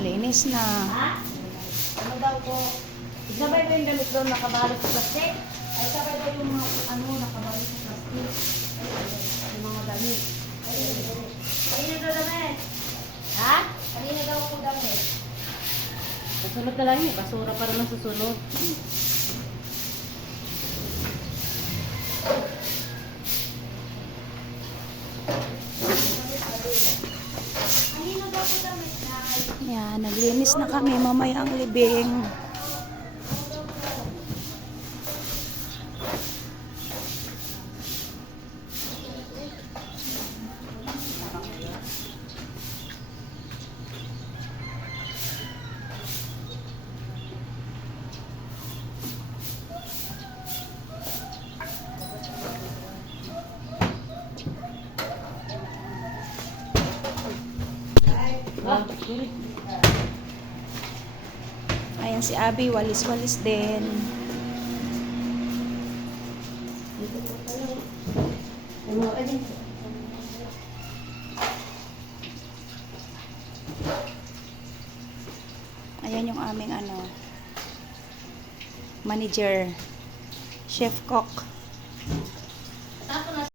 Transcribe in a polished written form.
Linis na. Ha? Ano daw po? Sabay ba yung damit doon nakabalot sa plastic? Ay sabay ba yung mga ano nakabalot sa plastic? Ay, yung mga damit. Kanina daw damit? Ha? Kanina daw po damit? Kasunod ka lang yun. Basura pa naman susunod. Kanina daw po damit na? Yan, naglinis na kami. Mamaya ang libing. Ayan si Abby, walis-walis din. Ayan yung aming manager, chef cook.